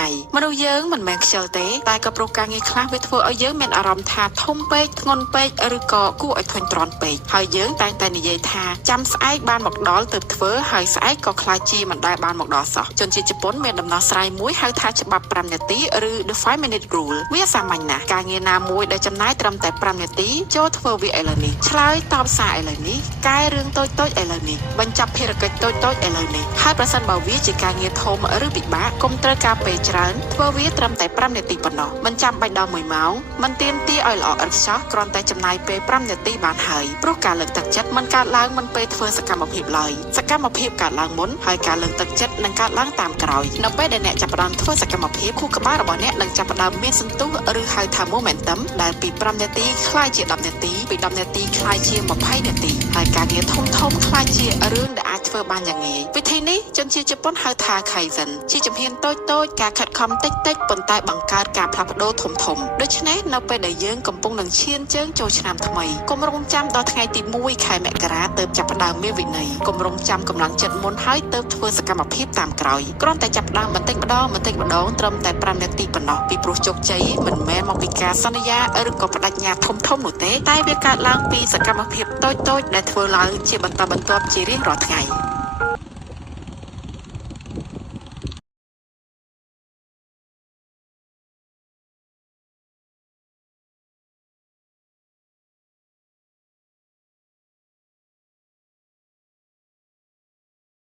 ថ្ងៃមនុស្សយើងមិនមែនខ្ជិលទេតែក៏ប្រកាសងារខ្លះវាធ្វើឲ្យយើងមានអារម្មណ៍ថាធំពេកធ្ងន់ពេកឬក៏គួរឲ្យធុញទ្រាន់ពេកហើយយើងតែងតែនិយាយថាចាំស្អែកបានមកដល់ទើបធ្វើហើយស្អែកក៏ខ្លាចជាមិនដែលបានមកដល់សោះជនជាតិជប៉ុនមានដំណោះស្រាយមួយហៅថាច្បាប់5នាទីឬ the 5-minute rule វាសាមញ្ញណាស់ការងារណាមួយដែលចំណាយត្រឹមតែ5នាទីចូលធ្វើវាឥឡូវនេះឆ្លើយតបសារឥឡូវនេះកែរឿងតូចៗឥឡូវនេះបញ្ចប់ភារកិច្ចតូចៗឥឡូវនេះហើយប្រសិនបើវាជាការងារធំឬពិបាកកុំត្រូវការពេលច្រើនធ្វើវាត្រឹមតែ5នាទីប៉ុណ្ណោះមិនចាំបាច់ដល់1ម៉ោងមិនទាមទារឲ្យល្អឥតខ្ចោះគ្រាន់តែចំណាយពេល5នាទីបានហើយព្រោះការលើកទឹកចិត្តមិនកើតឡើងមិនពេលធ្វើសកម្មភាពឡើយសកម្មភាពកើតឡើងមុនហើយការលើកទឹកចិត្តនឹងកើតឡើងតាមក្រោយនៅពេលដែលអ្នកចាប់ផ្ដើមធ្វើសកម្មភាពខួរក្បាលរបស់អ្នកនឹងចាប់ផ្ដើមមានសន្ទុះឬហៅថា momentum ដែលពី5នាទីคล้ายជា10នាទីពី10នាទីคล้ายជា20នាទីហើយការងារធំៗคล้ายជារឿងដែលអាចធ្វើបានយ៉ាងងាយវិធីនេះជនជាតិជប៉ុនហៅថា Kaizen ជាជំហានតូចៗការខិតខំតិចៗប៉ុន្តែបង្កើតការផ្លាស់ប្ដូរធំៗដូច្នេះនៅពេលដែលយើងកំពុងនឹងឈានជើងចូលឆ្នាំថ្មីកុំរងចាំដល់ថ្ងៃទី1ខែមករាទើបចាប់ផ្ដើមមានវិន័យកុំរងចាំកម្លាំងចិត្តមុនហើយទើបធ្វើសកម្មភាពតាមក្រោយគ្រាន់តែចាប់ផ្ដើមបន្តិចម្ដងត្រឹមតែ5នាទីប៉ុណ្ណោះពីព្រោះជោគជ័យមិនមែនមកពីការសន្យាឬក៏បដិញ្ញាធំៗនោះទេតែវាកើតឡើងពីសកម្មភាពតូចៗដែលធ្វើឡើងជាបន្តបន្ទាប់ជារៀងរាល់ថ្ងៃ